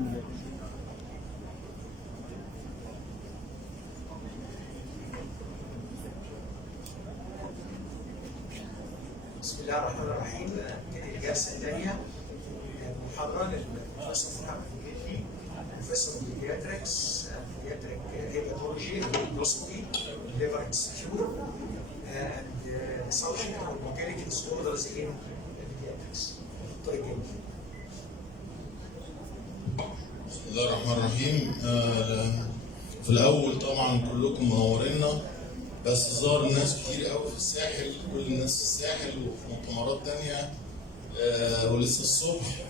بسم الله الرحمن الرحيم. نبتدي الجلسه الثانيه محاضره للبروفيسور محمد الجندي، بروفيسور بيدياتريكس، بيدياتريك هيباتولوجي اندوسكوبي ليفر انستيتيوت and subject of motility disorders in pediatrics. دكتور الجندي. بسم الله الرحمن الرحيم. في الأول طبعا كلكم منورينا، بس ظهر الناس كتير قوي في الساحل، كل الناس في الساحل وفي مؤتمرات تانية ولسه الصبح،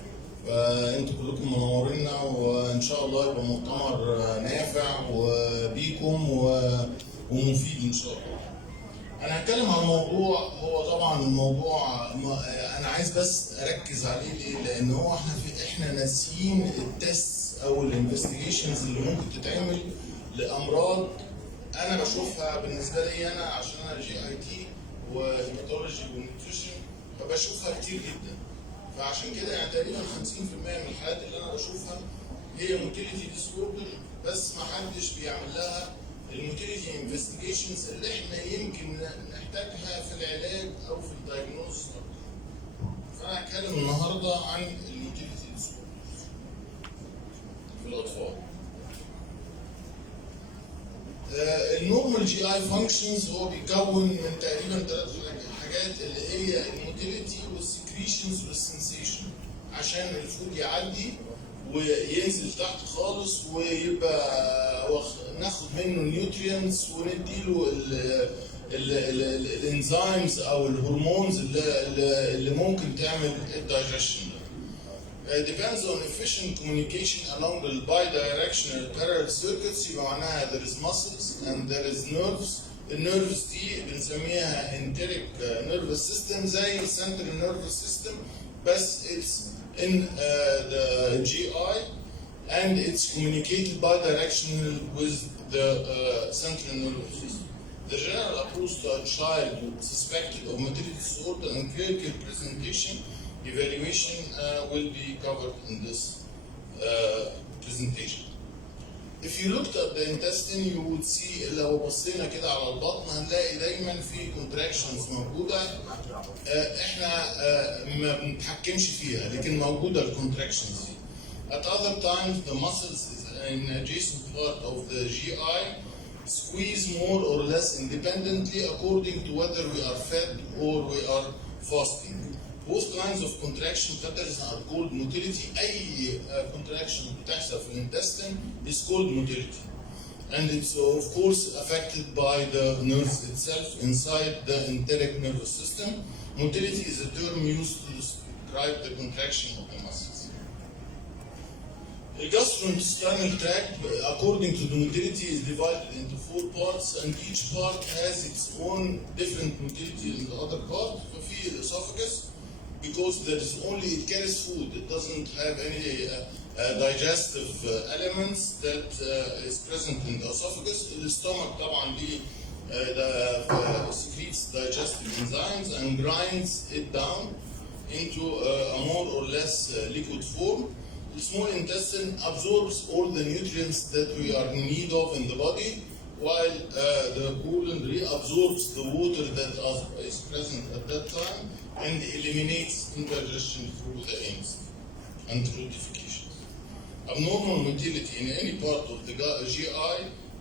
فانتوا كلكم منورينا وإن شاء الله يبقى مؤتمر نافع وبيكم ومفيد إن شاء الله. أنا هتكلم عن موضوع، هو طبعا الموضوع أنا عايز بس أركز عليه ليه؟ لأن هو إحنا ناسيين التست أو الانفستيجيشنز اللي ممكن تتعمل لأمراض أنا بشوفها بالنسبة لي أنا، عشان أنا GI وهيباتولوجي ونيوتريشن، فبشوفها كتير جدا. فعشان كده يعني تقريبا 50% من الحالات اللي أنا بشوفها هي موتيليتي ديسوردر، بس ما حدش بيعمل لها الموتيليتي انفستيجيشنز اللي احنا يمكن نحتاجها في العلاج او في الدايجنوز. فانا هتكلم النهارده عن الموتيليتي ديسوردرز في الاطفال. النورمال جي اي فانكشنز هو بيكون من تقريبا 3 حاجات، اللي هي الموتيليتي والسكريشنز والسنسيشن، عشان الفود يعدي وينزل تحت خالص ويبقى ناخد منه نيوترينتس ونديله الانزيمز او الهرمونز اللي ممكن تعمل الدايجيشن. Depends on efficient communication along the bidirectional parallel circuits. يبقى معناها there is muscles and there is nerves. النيرفز دي بنسميها enteric nervous system زي central nervous system، بس it's in the GI and it's communicated bidirectional with the central nervous system. The general approach to a child suspected of motility disorder and clinical presentation evaluation will be covered in this presentation. If you looked at the intestine you would see، لو بصينا كده على البطن هنلاقي دايما في contractions موجوده، احنا ما بنتحكمش فيها لكن موجوده الكونتراكشنز دي. At other times the muscles in adjacent part of the GI squeeze more or less independently according to whether we are fed or we are fasting. Both kinds of contraction patterns are called motility. أي contraction بتحصل في الانتستين is called motility. And it's of course affected by the nerves itself inside the enteric nervous system. Motility is a term used to describe the contraction of the muscles. The gastrointestinal tract, according to the motility, is divided into 4 parts, and each part has its own different motility in the other part. ففي esophagus, because there is only, it carries food, it doesn't have any digestive elements that is present in the esophagus. The stomach طبعا secretes digestive enzymes and grinds it down into a more or less liquid form. The small intestine absorbs all the nutrients that we are in need of in the body, while the colon reabsorbs the water that is present at that time and eliminates indigestion through the anus and through defecation. Abnormal motility in any part of the GI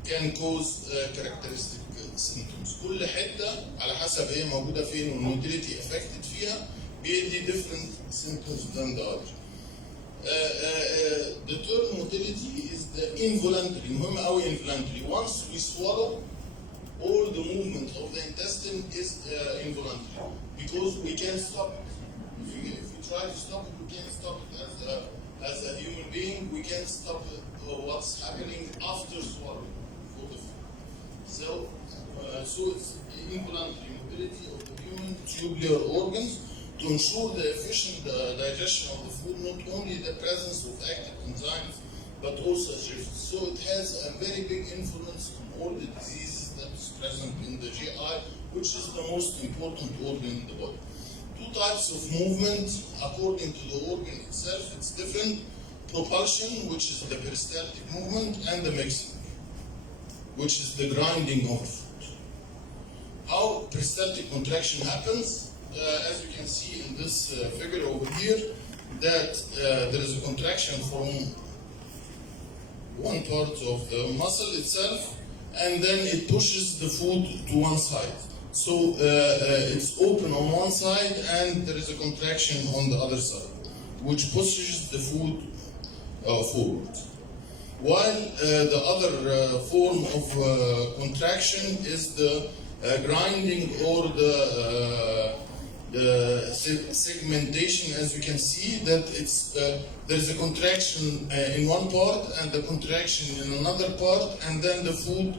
can cause characteristic symptoms. كل حتة على حسب هي موجودة فين والموتيليتي affected فيها بيدي different symptoms than the other. The term motility is the involuntary، مهم قوي involuntary. Once we swallow, all the movement of the intestine is involuntary because we can't stop it. If we try to stop it, we can't stop it. As a human being, we can't stop it, what's happening after swallowing for the food. So it's involuntary mobility of the human tubular organs to ensure the efficient digestion of the food, not only the presence of active enzymes, but also shift. So it has a very big influence on all the diseases that is present in the GI, which is the most important organ in the body. 2 types of movement according to the organ itself, it's different. propulsion, which is the peristaltic movement, and the mixing, which is the grinding of the food. How peristaltic contraction happens, as you can see in this figure over here, that there is a contraction from one part of the muscle itself, and then it pushes the food to one side. So it's open on one side, and there is a contraction on the other side, which pushes the food forward. While the other form of contraction is the grinding or the segmentation. As you can see, that it's there's a contraction in one part and the contraction in another part, and then the food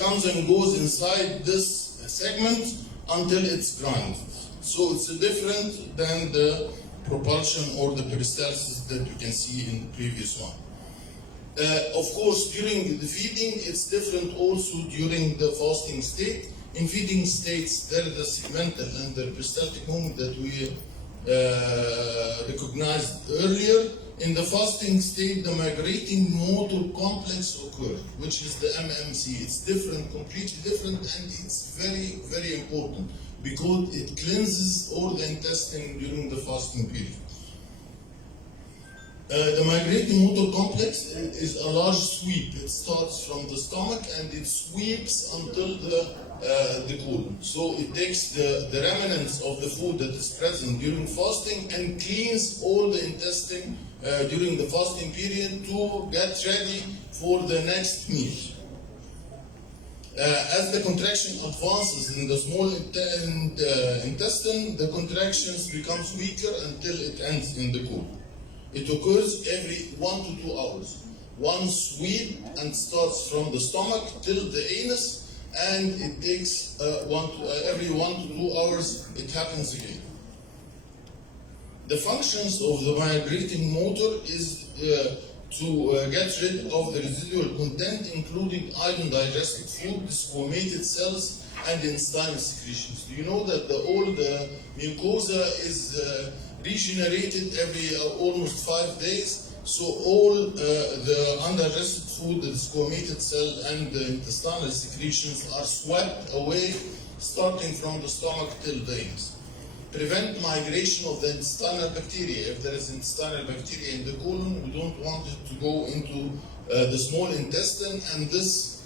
comes and goes inside this segment until it's ground. So it's different than the propulsion or the peristalsis that you can see in the previous one. Of course, during the feeding, it's different also during the fasting state. In feeding states, there is the segmental and the peristaltic movement that we recognized earlier. In the fasting state, the migrating motor complex occurs, which is the MMC. It's different, completely different, and it's very, very important because it cleanses all the intestine during the fasting period. The migrating motor complex is a large sweep. It starts from the stomach and it sweeps until the colon. So it takes the remnants of the food that is present during fasting and cleans all the intestine during the fasting period to get ready for the next meal. As the contraction advances in the small intestine, the contractions becomes weaker until it ends in the colon. It occurs every 1 to 2 hours. One sweep and starts from the stomach till the anus, and it takes every 1 to 2 hours it happens again. The functions of the migrating motor is to get rid of the residual content, including iron digested food, squamated cells, and intestinal secretions. Do you know that all the mucosa is regenerated every almost 5 days? So all the undigested food, the squamated cell, and the intestinal secretions are swept away, starting from the stomach till the anus. Prevent migration of the intestinal bacteria. If there is intestinal bacteria in the colon, we don't want it to go into the small intestine, and this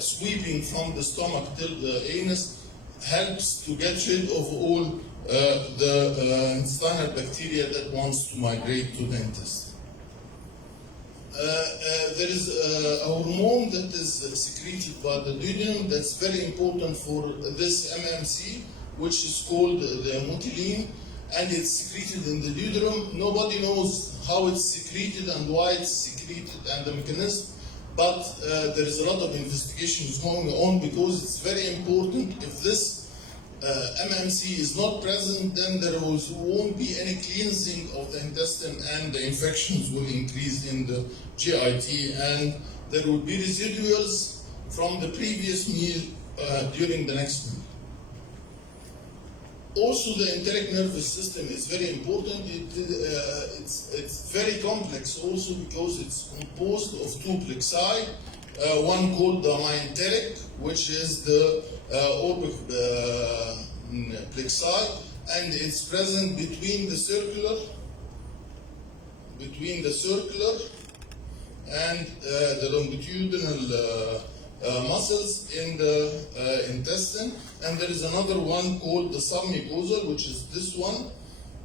sweeping from the stomach till the anus helps to get rid of all the intestinal bacteria that wants to migrate to the intestine. There is a hormone that is secreted by the duodenum that's very important for this MMC, which is called the motility, and it's secreted in the duodenum. Nobody knows how it's secreted and why it's secreted and the mechanism, but there is a lot of investigations going on because it's very important. If this MMC is not present, then there won't be any cleansing of the intestine, and the infections will increase in the GIT, and there will be residuals from the previous meal during the next meal. Also, the enteric nervous system is very important. It's very complex also because it's composed of two plexi, one called the myenteric, which is the orbic plexi, and it's present between the circular and the longitudinal muscles in the intestine, and there is another one called the submucosal, which is this one,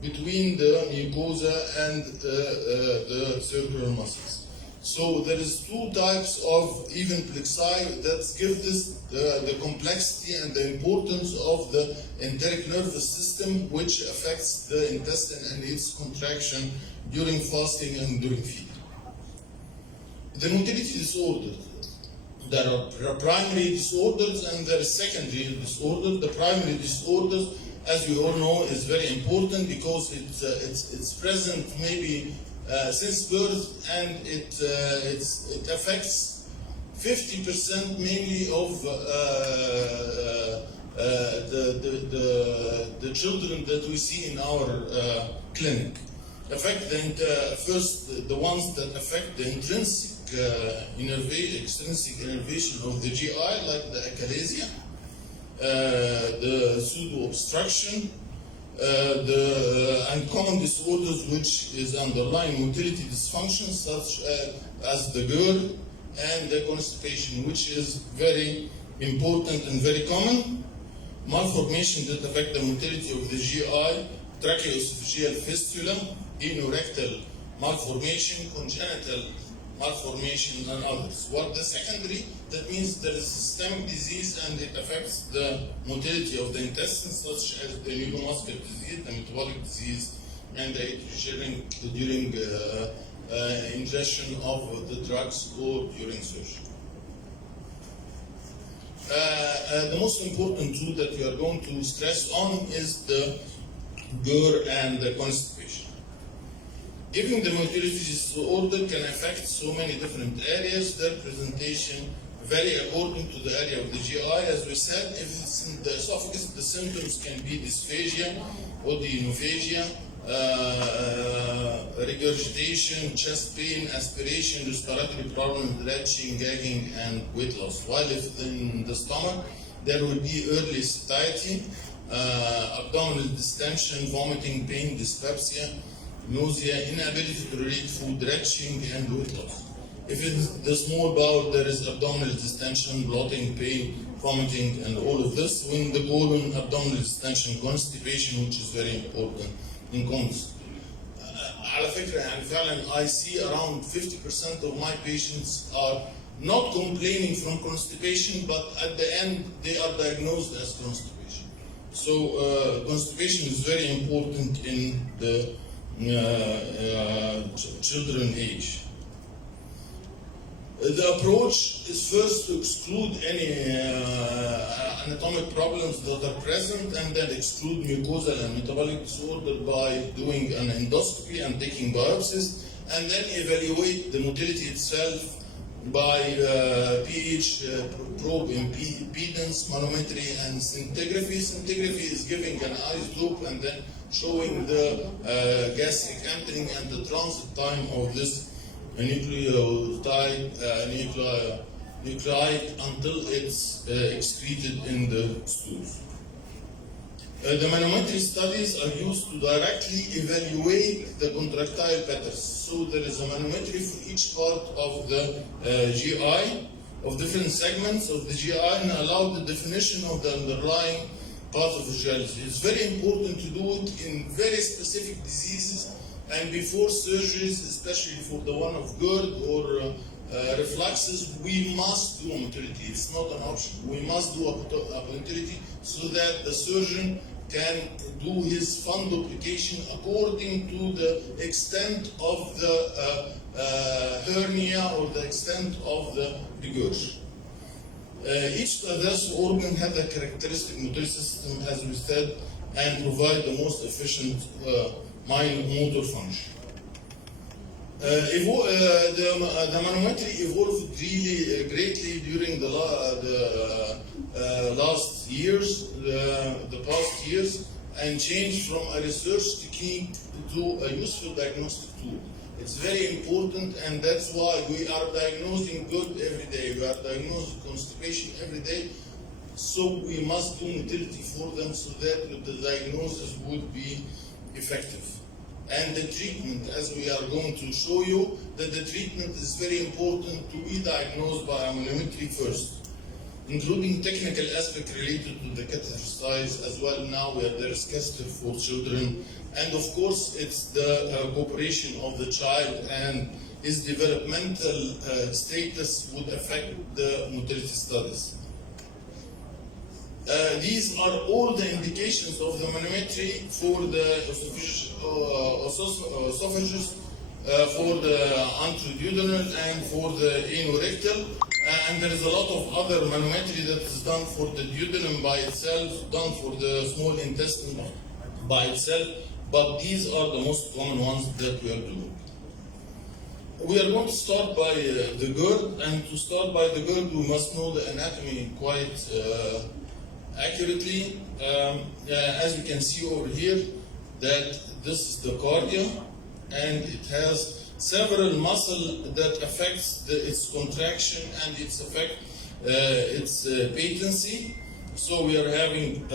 between the mucosa and the circular muscles. So there is two types of even plexi that give this the complexity and the importance of the enteric nervous system, which affects the intestine and its contraction during fasting and during feeding. The motility disorders. There are primary disorders and there are secondary disorders. The primary disorders, as we all know, is very important because it's present maybe since birth, and it affects 50% mainly of the children that we see in our clinic. affect first the ones that affect the intrinsic extrinsic innervation of the GI, like the achalasia, the pseudo-obstruction, the uncommon disorders which is underlying motility dysfunction, such as the GERD and the constipation, which is very important and very common. Malformation that affect the motility of the GI, tracheoesophageal fistula, anorectal malformation, congenital malformation, and others. What the secondary, that means there is systemic disease and it affects the motility of the intestines, such as the neuromuscular disease, the metabolic disease, and the atrophy during ingestion of the drugs or during surgery. The most important tool that we are going to stress on is the GERD and the constipation. Given the motility disorder can affect so many different areas, their presentation vary according to the area of the GI. As we said, if it's in the esophagus, the symptoms can be dysphagia, odynophagia, regurgitation, chest pain, aspiration, respiratory problems, retching, gagging, and weight loss. While if in the stomach, there will be early satiety, abdominal distension, vomiting, pain, dyspepsia, nausea, inability to relate food, retching, and weight loss. If in the small bowel, there is abdominal distension, bloating, pain, vomiting, and all of this. In the colon, abdominal distension, constipation, which is very important. على فكرة يعني فعلا I see around 50% of my patients are not complaining from constipation, but at the end they are diagnosed as constipation. So constipation is very important in the children age. The approach is first to exclude any anatomic problems that are present, and then exclude mucosal and metabolic disorder by doing an endoscopy and taking biopsies, and then evaluate the motility itself by pH probe impedance, manometry, and scintigraphy. Scintigraphy is giving an isotope and then showing the gastric emptying and the transit time of this nucleotide until it's excreted in the stools. The manometry studies are used to directly evaluate the contractile patterns. So there is a manometry for each part of the GI, of different segments of the GI, and allow the definition of the underlying pathophysiology. It's very important to do it in very specific diseases and before surgeries, especially for the one of GERD or refluxes. We must do a motility. It's not an option. We must do a motility so that the surgeon can do his fundoplication according to the extent of the hernia or the extent of the regurg. Each of this organ has a characteristic motor system, as we said, and provide the most efficient motor function. The manometry evolved really greatly during the last years, the past years, and changed from a research technique to a useful diagnostic tool. It's very important, and that's why we are diagnosing GERD every day. We are diagnosing constipation every day. So we must do motility for them so that the diagnosis would be effective. And the treatment, as we are going to show you, that the treatment is very important to be diagnosed by a manometry first, including technical aspects related to the catheter size as well. Now there is catheter for children, and of course it's the cooperation of the child and his developmental status would affect the motility studies. These are all the indications of the manometry for the esophagus, for the antroduodenal, and for the anorectal. And there is a lot of other manometry that is done for the duodenum by itself, done for the small intestine by itself, but these are the most common ones that we are doing. We are going to start by the GERD, and to start by the GERD, we must know the anatomy quite accurately. As we can see over here, that this is the cardia, and it has several muscles that affects its contraction and its patency. So we are having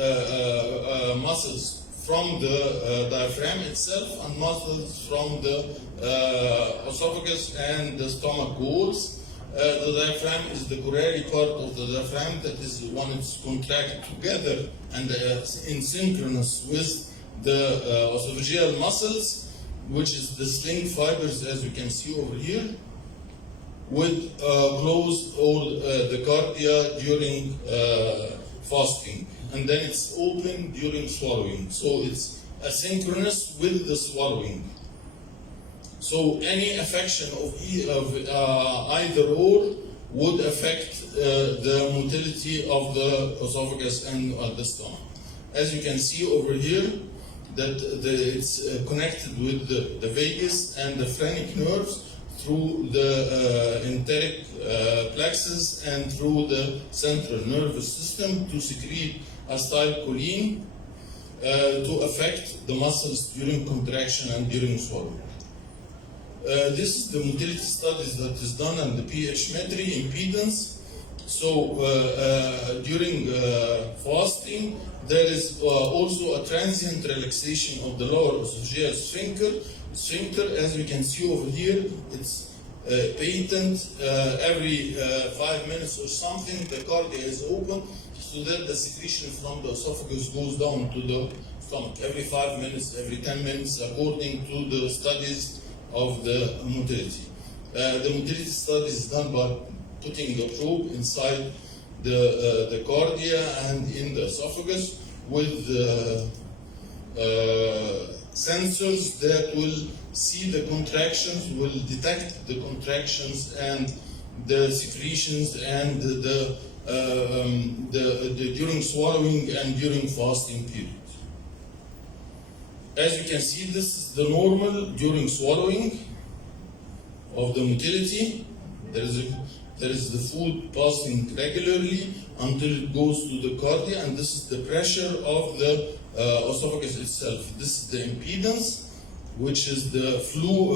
muscles from the diaphragm itself and muscles from the esophagus and the stomach walls. The diaphragm is the coronary part of the diaphragm that is when it's contracted together and in synchronous with the esophageal muscles, which is the sling fibers, as you can see over here, would close all the cardia during fasting, and then it's open during swallowing. So it's asynchronous with the swallowing. So any affection of either or would affect the motility of the esophagus and the stomach. As you can see over here, that it's connected with the vagus and the phrenic nerves through the enteric plexus and through the central nervous system to secrete acetylcholine to affect the muscles during contraction and during swallowing. This is the motility studies that is done on the pH-metry impedance. So during fasting, there is also a transient relaxation of the lower esophageal sphincter. As we can see over here, it's patent. Every 5 minutes or something, the cardia is open so that the secretion from the esophagus goes down to the stomach. Every 5 minutes, every 10 minutes, according to the studies of the motility. The motility study is done by putting the probe inside the cardia and in the esophagus with sensors that will see the contractions, will detect the contractions and the secretions and the during swallowing and during fasting period. As you can see, this is the normal during swallowing of the motility. There is the food passing regularly until it goes to the cardia, and this is the pressure of the esophagus itself. This is the impedance, which is the flow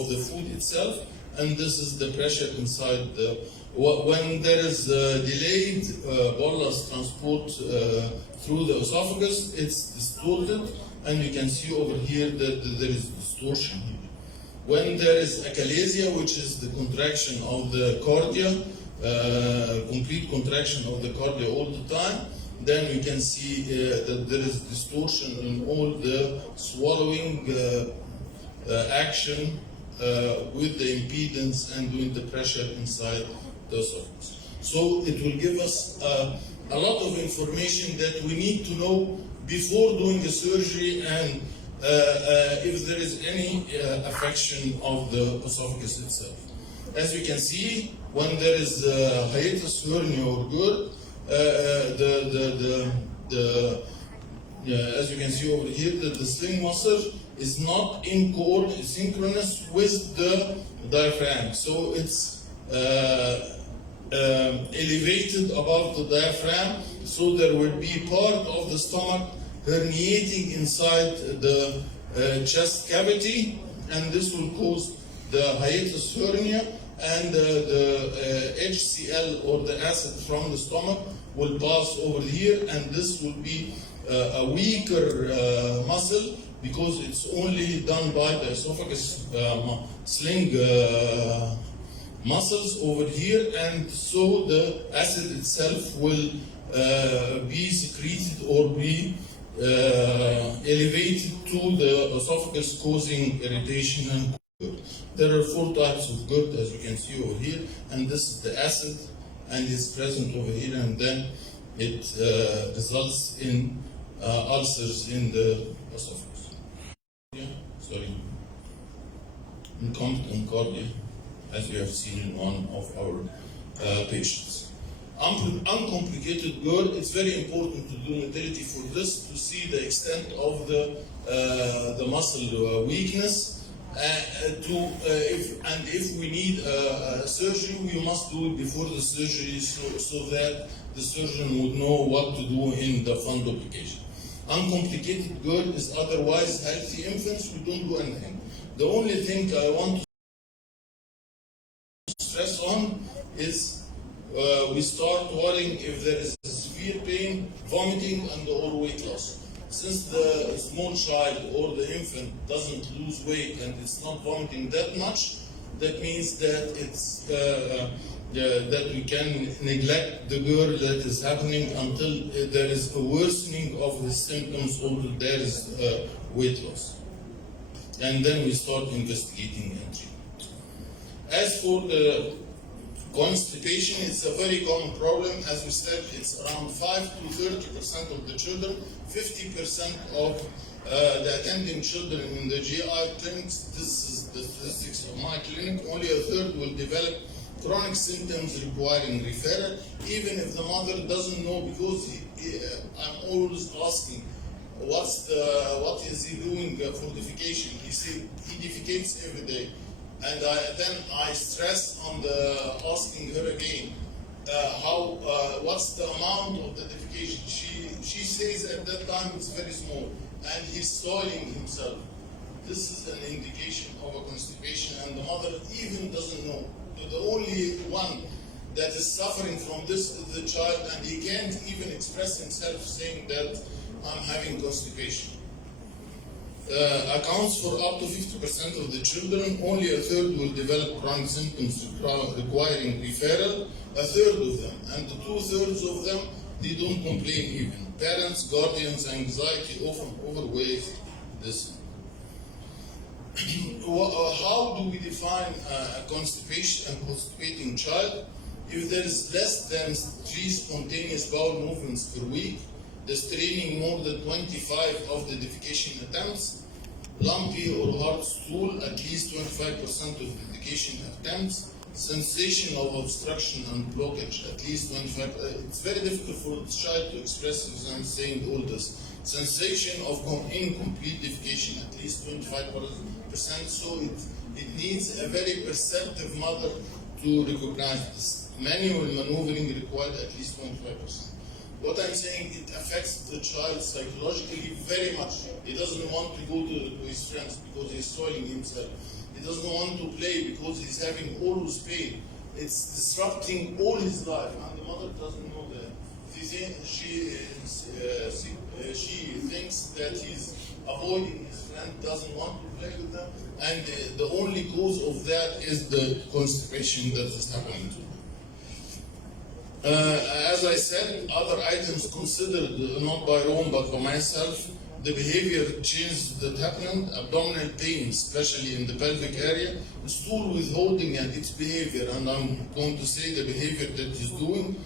of the food itself, and this is the pressure inside the. When there is delayed bolus transport through the esophagus, it's distorted, and you can see over here that there is distortion here. When there is achalasia, which is the contraction of the cardia, complete contraction of the cardia all the time, then we can see that there is distortion in all the swallowing action with the impedance and with the pressure inside the esophagus. So it will give us a lot of information that we need to know before doing the surgery and if there is any affection of the esophagus itself. As you can see, when there is hiatus hernia or GERD, as you can see over here, the sling muscle is not in synchronous with the diaphragm. So it's elevated above the diaphragm, so there will be part of the stomach herniating inside the chest cavity, and this will cause the hiatus hernia, and the HCl or the acid from the stomach will pass over here, and this will be a weaker muscle because it's only done by the esophagus sling muscles over here, and so the acid itself will be secreted or be elevated to the esophagus, causing irritation and GERD. There are 4 types of GERD, as you can see over here, and this is the acid, and it's present over here, and then it results in ulcers in the esophagus. Incompetent cardia, as you have seen in one of our patients. Uncomplicated GERD, it's very important to do motility for this to see the extent of the muscle weakness. If we need surgery, we must do it before the surgery so that the surgeon would know what to do in the fundoplication. Uncomplicated girl is otherwise healthy infants, we don't do anything. The only thing I want to stress on is we start worrying if there is severe pain, vomiting, and or weight loss. Since the small child or the infant doesn't lose weight and it's not vomiting that much, that means that it's that we can neglect the girl that is happening until there is a worsening of the symptoms or there is weight loss. And then we start investigating and treatment. As for the constipation, it's a very common problem. As we said, it's around 5 to 30% of the children, 50% of the attending children in the GI clinics. This is the statistics of my clinic. Only a third will develop chronic symptoms requiring referral, even if the mother doesn't know, because I'm always asking, what is he doing for defecation? He said he defecates every day. And then I stress on the asking her again, what's the amount of the defecation? She says at that time it's very small, and he's soiling himself. This is an indication of a constipation, and the mother even doesn't know. The only one that is suffering from this is the child, and he can't even express himself saying that I'm having constipation. Accounts for up to 50% of the children. Only a third will develop chronic symptoms requiring referral, a third of them. And the 2/3 of them, they don't complain even. Parents, guardians, anxiety often overweighs this. How do we define a constipating child? If there is less than 3 spontaneous bowel movements per week, the straining more than 25 of the defecation attempts, lumpy or hard stool at least 25% of defecation attempts, sensation of obstruction and blockage at least 25%. It's very difficult for the child to express as I'm saying all this. Sensation of incomplete defecation at least 25%. So it needs a very perceptive mother to recognize this. Manual maneuvering required at least 25%. What I'm saying, it affects the child psychologically very much. He doesn't want to go to his friends because he's soiling himself. He doesn't want to play because he's having always pain. It's disrupting all his life, and the mother doesn't know that. She thinks that he's avoiding his friend, doesn't want to play with them, and the only cause of that is the constipation that is happening to him. As I said, other items considered not by Rome but by myself, the behavior changes that happen, abdominal pain, especially in the pelvic area, stool withholding and its behavior, and I'm going to say the behavior that he's doing,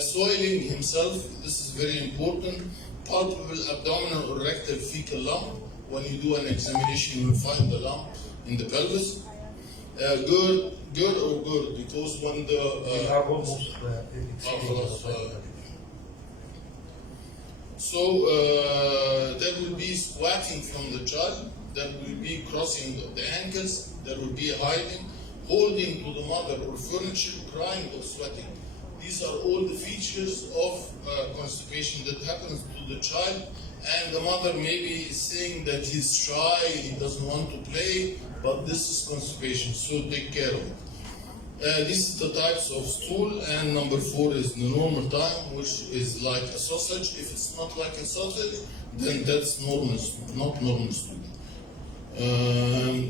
soiling himself, this is very important, palpable abdominal or rectal fecal lump. When you do an examination, you will find the lump in the pelvis. Girl or girl, because when the there will be squatting from the child, there will be crossing of the ankles, there will be hiding, holding to the mother or furniture, crying or sweating. These are all the features of constipation that happens to the child, and the mother maybe is saying that he's shy, he doesn't want to play, but this is constipation, so take care of it. These are the types of stool, and number 4 is the normal time, which is like a sausage. If it's not like a sausage, then that's normal, not normal stool.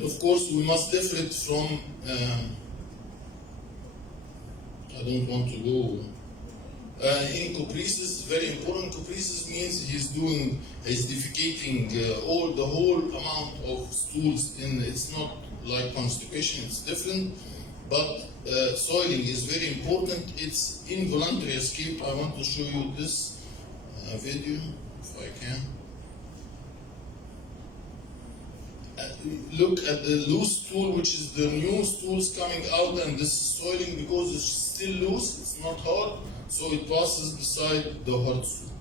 Of course, we must differ it from, I don't want to go, in copresis, very important. Copresis means he's defecating the whole amount of stools, and it's not like constipation, it's different. But soiling is very important. It's involuntary escape. I want to show you this video, if I can. Look at the loose stool, which is the new stools coming out, and this is soiling because it's still loose, it's not hard, so it passes beside the hard stool.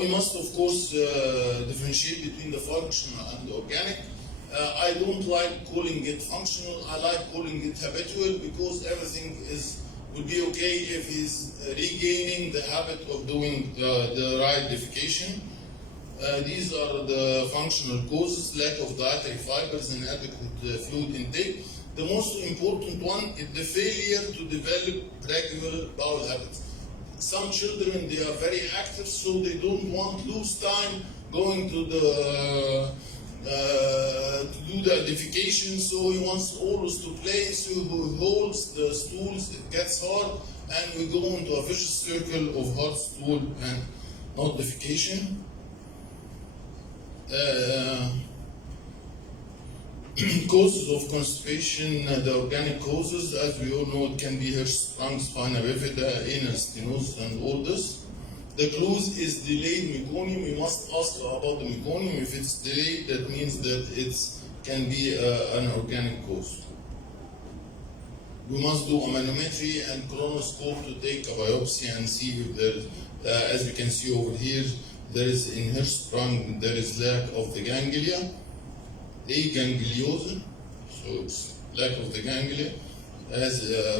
We must, of course, differentiate between the functional and the organic. I don't like calling it functional, I like calling it habitual, because everything is will be okay if he's regaining the habit of doing the right defecation. These are the functional causes: lack of dietary fibers and adequate fluid intake. The most important one is the failure to develop regular bowel habits. Some children, they are very active, so they don't want to lose time going to do the defecation, so he wants always to play, so he holds the stools, it gets hard, and we go into a vicious circle of hard stool and not defecation. Causes of constipation, the organic causes, as we all know, it can be Hirschsprung, spina bifida, anal stenosis, and all this. The clues is delayed meconium. We must ask about the meconium. If it's delayed, that means that it can be an organic cause. We must do a manometry and chronoscope to take a biopsy and see if there is, as we can see over here, there is in Hirschsprung, there is lack of the ganglia, agangliosum, so it's lack of the ganglia, as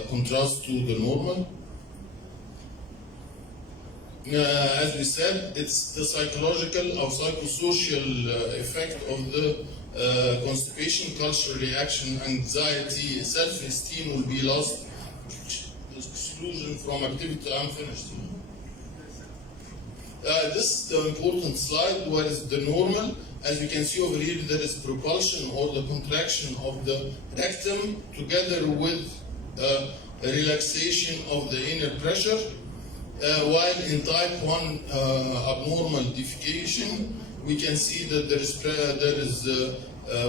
contrast to the normal. As we said, it's the psychological or psychosocial effect of the constipation, cultural reaction, anxiety, self-esteem will be lost, exclusion from activity. I'm finished. This is the important slide, where is the normal. As you can see over here, there is propulsion or the contraction of the rectum together with a relaxation of the inner pressure. While in type 1 abnormal defecation, we can see that there is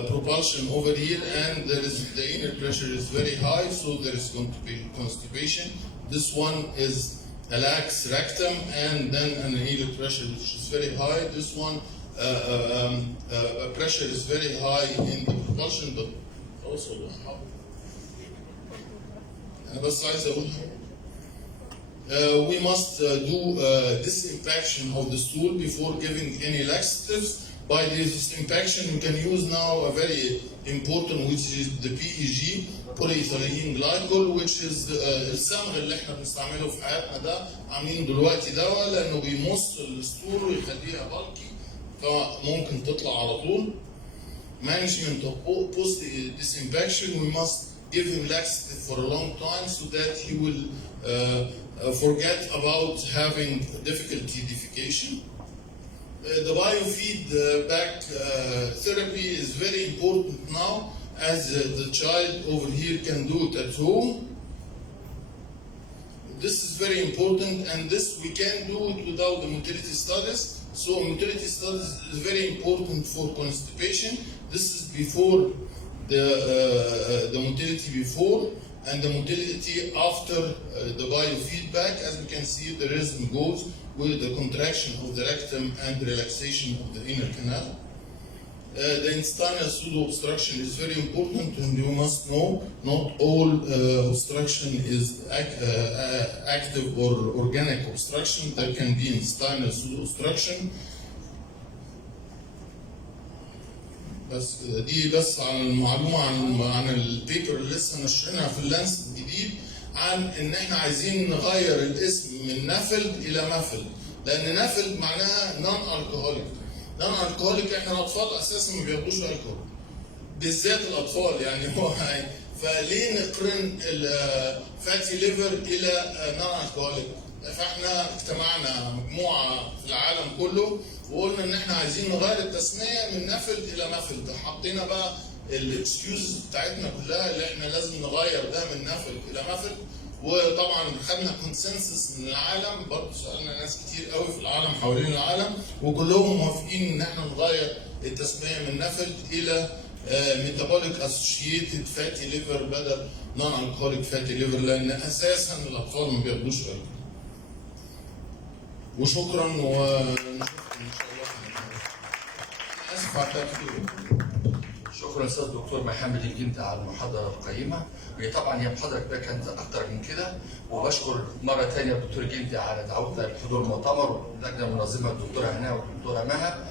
propulsion over here, and the inner pressure is very high, so there is going to be constipation. This one is a lax rectum, and then an inner pressure which is very high. This one pressure is very high in the propulsion, but also we must do disimpaction of the stool before giving any laxatives. By disimpaction, we can use now a very important, which is the PEG, polyethylene glycol, which is الصمغ اللي احنا بنستعمله في حياتنا ده، عاملين دلوقتي دواء لانه بيمص الستول ويخليها بالكي، فممكن تطلع على طول. Management of post disinfection, we must give him laxative for a long time so that he will forget about having difficulty defecation. The biofeedback therapy is very important now, as the child over here can do it at home. This is very important, and this we can't do it without the motility studies. So motility studies is very important for constipation. This is before the motility before and the motility after the biofeedback. As we can see, the rhythm goes with the contraction of the rectum and relaxation of the inner canal. The intestinal pseudo-obstruction is very important, and you must know not all obstruction is active or organic obstruction. There can be intestinal pseudo-obstruction. دي بس عن المعلومه عن البيبر اللي لسه نشرينها في اللانس الجديد، عن ان احنا عايزين نغير الاسم من نفلد الى مفلد، لان نفلد معناها نون الكهوليك. نون الكهوليك احنا الاطفال اساسا ما بياخدوش الكحول، بالذات الاطفال يعني هو فليه نقرن الفاتي ليفر الى نون الكهوليك؟ فاحنا اجتمعنا مجموعه في العالم كله وقلنا ان احنا عايزين نغير التسميه من نفلد الى مفلد. حطينا بقى الاكسكيوز بتاعتنا كلها اللي احنا لازم نغير ده من نفلد الى مفلد، وطبعا خدنا كونسنسس من العالم، برضه سالنا ناس كتير قوي في العالم حوالين العالم وكلهم موافقين ان احنا نغير التسميه من نفلد الى ميتابوليك اسوشيتد فاتي ليفر بدل نون الكوليك فاتي ليفر، لان اساسا الاطفال ما بياخدوش الكحول. وشكرا ونشوفكم ان شاء الله. اسف على التاخير. شكرا استاذ دكتور محمد الجندي على المحاضره القيمه. هي طبعا هي محاضره كبيره كانت اكتر من كده، وبشكر مره ثانيه الدكتور الجندي على دعوتنا لحضور المؤتمر، واللجنه المنظمه الدكتوره هناء والدكتوره مها.